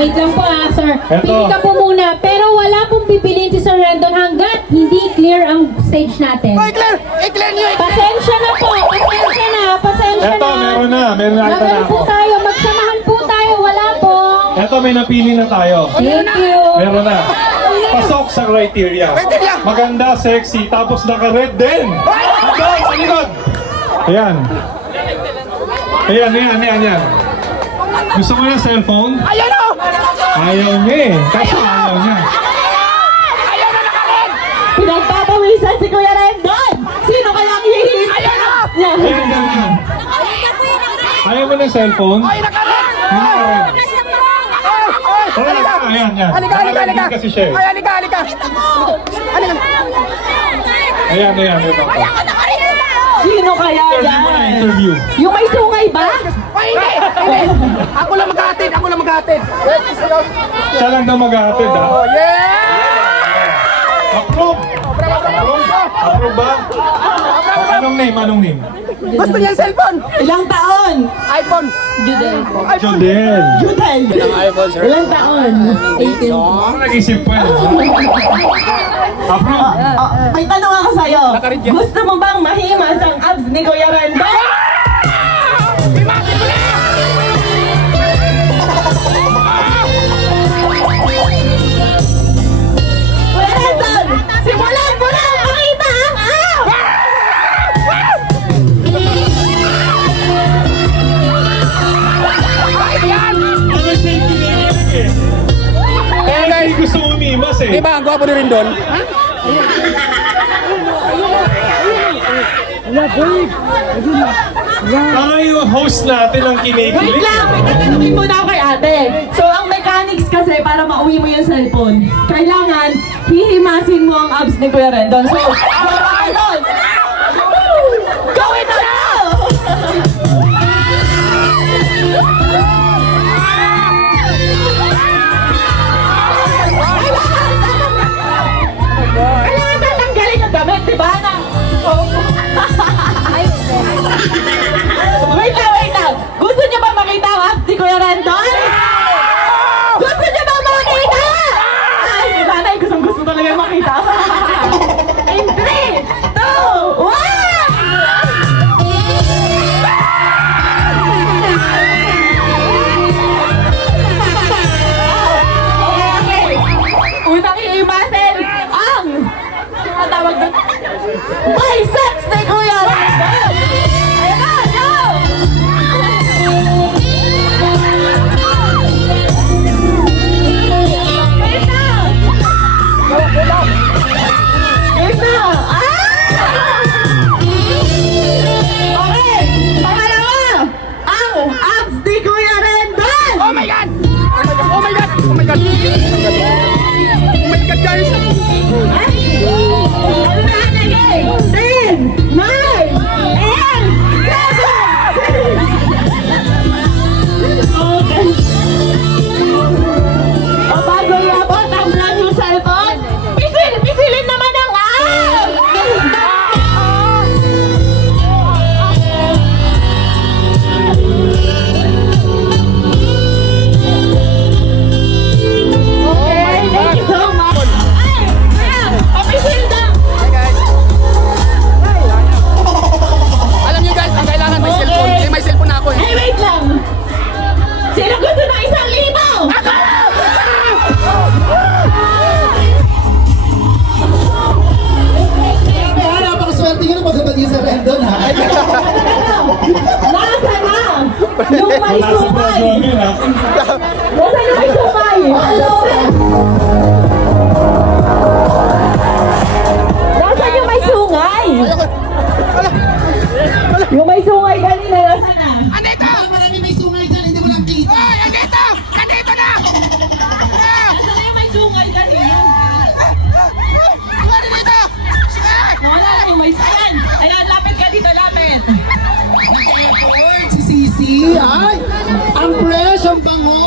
Wait lang po sir. Eto. Pili ka po muna. Pero wala pong pipiliin si Sir Rendon hanggat hindi clear ang stage natin. Oy, Claire! I-clear niyo! Pasensya na po. Pasensya na. Pasensya Eto, na. meron na nakita na Magaling po ako. tayo. Magsamahan po tayo. Wala po. Eto, may napili na tayo. Thank you. Meron na. Pasok sa criteria. Criteria. Maganda, sexy, tapos naka-red din. Andun, sa likod. Ayan. Ayan. Gusto mo yung cellphone? Ayan o! Ayaw niya eh. Kasi ayaw niya. Ayan na nakarin! Pinagpapawisan si Kuya Rendon. Sino kaya ang hihihit? Ayan na! Ayan. Ayaw mo ng cellphone? Ay, nakarin! Hindi naka-red. Ayan. Halika! Naka-red din kasi siya eh. Ay, halika! Halika! Ayan. Ito. Sino kaya Interview mo na, interview. Yung may sungay ba? Ay, hindi! Ako lang maghahatid! Siya lang daw maghahatid ha. Oh, yeah! Approve ba? Anong name? Gusto niya yung cellphone? Ilang taon? iPhone! Judel. Jodel. Judel. Ilang taon? 18. Ano nag-isip pa yan? Approve. May tanong ako sa'yo. Gusto mo bang mahimas ang abs ni Kuya Rendon? Kuya Rendon! Simulan mo na! Pakita ang abs! Ano siya yung kinikilig eh? Kaya hindi gusto umimas eh. Di ba, ang gwapo ni Rendon? Parang yung host natin ang Wait kinikilig. lang! May tatanungin muna ako kay ate. So, ang mechanics kasi para mauwi mo yung cellphone, kailangan hihimasin mo ang abs ni Kuya Rendon. So, go Rendon! Gawin na now! Kailangan tatanggalin yung damit, di ba? Wait lang! Gusto niyo ba makita ang abs ni Kuya Rendon? Gusto niyo ba makita? Ay, si nanay gusto talaga makita. In 3, 2, 1! Unang iimasin ang tawag doon. Biceps ni Kuya Rendon! Ayan na! Go! Wait na! Wait na! Okay! Pangalawa! Ang abs ni Kuya Rendon! Oh my God! Oh my God! Oh my God! Oh my God, guys! Ano na naging? 10, 9, 8, 7, 6! Okay. O bago iabot ang vlog yung cellphone, pisilin naman ang abs! Okay, thank you so much. Ay, official na. Hi, guys! Alam niyo guys, ang kailangan may cellphone. Eh, may cellphone na ako eh. Ay, wait lang. Sino gusto ng 1,000? Ako! Kaya napakaswerte ka na magkabati sa Rendon, ha? Nasa na? Yung may Wala si sumay. Brad ha. Nasa yung may sumay. Nasa yung may sungay. Yung may sungay kanina, nasa na? Andito! Marami may sungay dyan, hindi mo lang kita. Ay, andito! Nandito na! Nasa yung may sungay kanina? Ano dito? Wala lang yung may sungay. Ayan, lapit ka dito, lapit. Naka-effort si Sisi. Ay, ang fresh, ang bango.